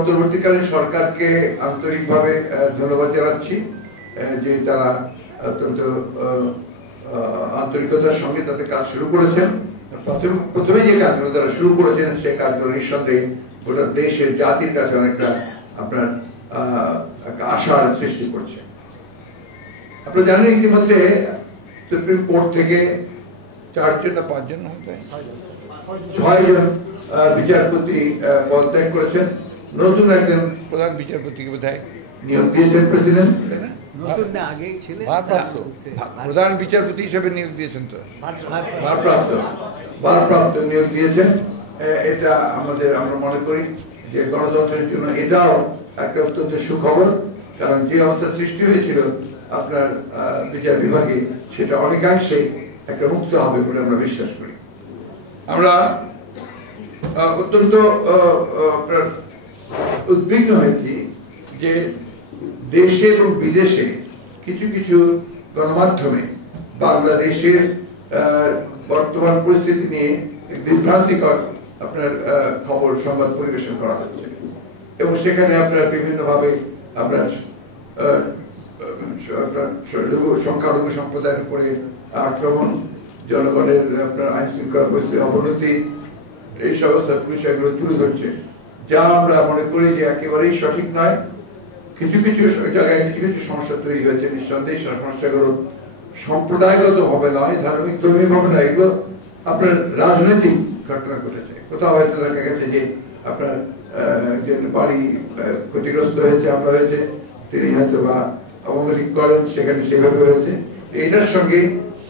অন্তর্বর্তীকালীন সরকারকে আন্তরিকভাবে ধন্যবাদ জানাচ্ছি যে তারা অত্যন্ত আন্তরিকতার সঙ্গে তাদের কাজ শুরু করেছেন। প্রথমে যে কাজগুলো তারা শুরু করেছেন সেই কাজগুলো নিঃসন্দেহে গোটা দেশের জাতির কাছে অনেকটা আপনার একটা আশার সৃষ্টি করছে। আপনারা জানেন ইতিমধ্যে সুপ্রিম কোর্ট থেকে 4 জন না 5 জন 6 জন বিচারপতি পদত্যাগ করেছেন। নতুন একজন প্রধান বিচারপতিকে বোধহয় নিয়োগ দিয়েছেন প্রেসিডেন্ট, প্রধান বিচারপতি হিসেবে নিয়োগ দিয়েছেন, তো ভারপ্রাপ্ত নিয়োগ দিয়েছেন। এটা আমরা মনে করি যে গণতন্ত্রের জন্য এটাও একটা অত্যন্ত সুখবর, কারণ যে অবস্থা সৃষ্টি হয়েছিল আপনার বিচার বিভাগে সেটা অনেকাংশে একটা মুক্ত হবে বলে আমরা বিশ্বাস করি। আমরা অত্যন্ত আপনার উদ্বিগ্ন হয়েছি যে দেশে এবং বিদেশে কিছু কিছু গণমাধ্যমে বাংলাদেশের বর্তমান পরিস্থিতি নিয়ে বিভ্রান্তিকর আপনার খবর সংবাদ পরিবেশন করা হচ্ছে এবং সেখানে আপনার বিভিন্নভাবে আপনার সংখ্যালঘু সম্প্রদায়ের উপরে আক্রমণ, জনগণের আপনার আইন শৃঙ্খলা পরিস্থিতির অবনতি, এই সমস্ত বিষয়গুলো তুলে ধরছে, যা আমরা মনে করি যে একেবারেই সঠিক নয়। কিছু কিছু জায়গায় কিছু কিছু সমস্যা তৈরি হয়েছে, নিঃসন্দেহে সমস্যাগুলো সম্প্রদায়গত ভাবে নয়, ধার্মিক ধর্মীয় ভাবে নয়, এগুলো আপনার রাজনৈতিক ঘটনা ঘটেছে। কোথাও হয়তো দেখা গেছে যে আপনার একজন বাড়ি ক্ষতিগ্রস্ত হয়েছে, আমরা হয়েছে, তিনি হয়তো বা আওয়ামী লীগ করেন, সেখানে সেভাবে হয়েছে। এটার সঙ্গে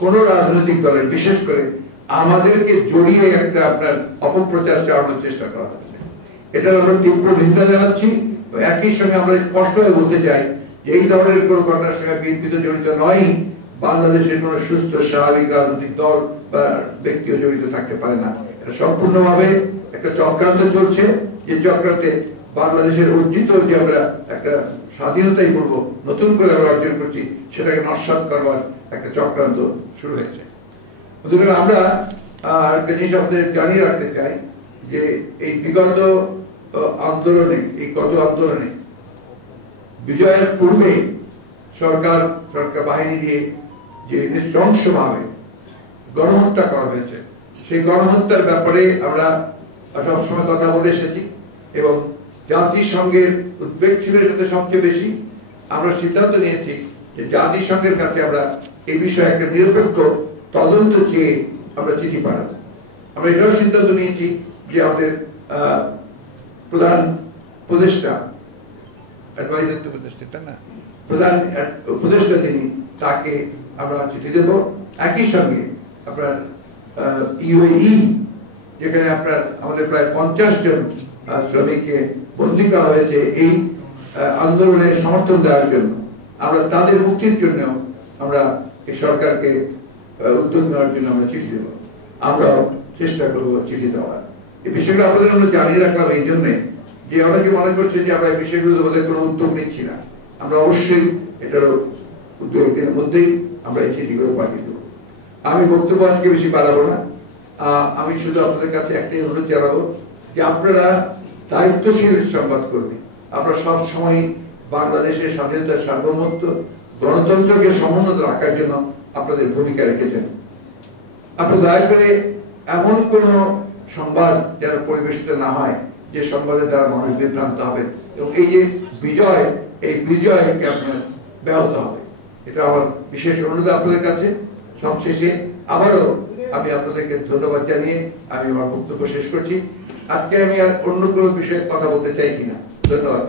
কোন রাজনৈতিক দলের, বিশেষ করে আমাদেরকে জড়িয়ে একটা আপনার অপপ্রচার চালানোর চেষ্টা করা হচ্ছে, এটার আমরা তীব্র নিন্দা জানাচ্ছি। একই সঙ্গে আমরা স্পষ্টভাবে বলতে চাই যে এই ধরনের কোনো ঘটনার সঙ্গে বিএনপি তো জড়িত নয়, বাংলাদেশের কোনো সুস্থ স্বাভাবিক রাজনৈতিক দল বা ব্যক্তিও জড়িত থাকতে পারে না। এটা সম্পূর্ণভাবে একটা চক্রান্ত চলছে, যে চক্রান্তে বাংলাদেশের অর্জিত যে আমরা একটা স্বাধীনতাই বলবো নতুন করে আমরা অর্জন করছি, সেটাকে নস্যাৎ করবার একটা চক্রান্ত শুরু হয়েছে। আমরা একটা জিনিস আপনাদের জানিয়ে রাখতে চাই যে এই বিগত আন্দোলনে, এই গত আন্দোলনে বিজয়ের পূর্বে সরকার বাহিনী দিয়ে যে নৃশংসভাবে গণহত্যা করা হয়েছে, সেই গণহত্যার ব্যাপারে আমরা সবসময় কথা বলে এসেছি এবং জাতিসংঘের উদ্বেগ ছিল এটাতে সবচেয়ে বেশি। আমরা সিদ্ধান্ত নিয়েছি যে জাতিসংঘের কাছে আমরা এই বিষয়ে একটা নিরপেক্ষ তদন্ত চেয়ে আমরা চিঠি পাঠাবো। আমরা এটাও সিদ্ধান্ত নিয়েছি যে আমাদের প্রধান উপদেষ্টা, প্রধান উপদেষ্টা যিনি, তাকে আমরা চিঠি দেব। একই সঙ্গে আপনার ইউএই, যেখানে আপনার আমাদের প্রায় 50 জন শ্রমিককে বন্দী করা হয়েছে এই আন্দোলনে সমর্থন দেওয়ার জন্য, আমরা তাদের মুক্তির জন্য আমরা এই সরকারকে উদ্যোগ নেওয়ার জন্য আমরা চিঠি দেব। আমরাও চেষ্টা করবো চিঠি দেওয়ার। এই বিষয়গুলো আপনাদের আমরা জানিয়ে রাখলাম এই জন্যে যে অনেকে মনে করছে যে আমরা এই বিষয়গুলো বোধহয় কোনো উদ্যোগ নিচ্ছি না। আমরা অবশ্যই এটারও উদ্যোগের মধ্যেই আমরা এই চিঠিগুলো পাঠিয়ে দেবো। আমি বক্তব্য আজকে বেশি বাড়াবো না। আমি শুধু আপনাদের কাছে একটাই অনুরোধ জানাবো যে আপনারা দায়িত্বশীল সংবাদ কর্মী, আপনারা সব সময় বাংলাদেশের স্বাধীনতার সার্বভৌমত্ব, গণতন্ত্রকে সমুন্নত রাখার জন্য আপনাদের ভূমিকা রেখেছেন। আপনারা দয়া করে এমন কোন সংবাদ যেন পরিবেশিত না হয় যে সংবাদে দ্বারা মানুষ বিভ্রান্ত হবে এবং এই যে বিজয়, এই বিজয়কে আপনার ব্যাহত হবে। এটা আমার বিশেষ অনুরোধ আপনাদের কাছে। সবশেষে আবারও আমি আপনাদেরকে ধন্যবাদ জানিয়ে আমি আমার বক্তব্য শেষ করছি। আজকে আমি আর অন্য কোনো বিষয়ে কথা বলতে চাইছি না। ধন্যবাদ।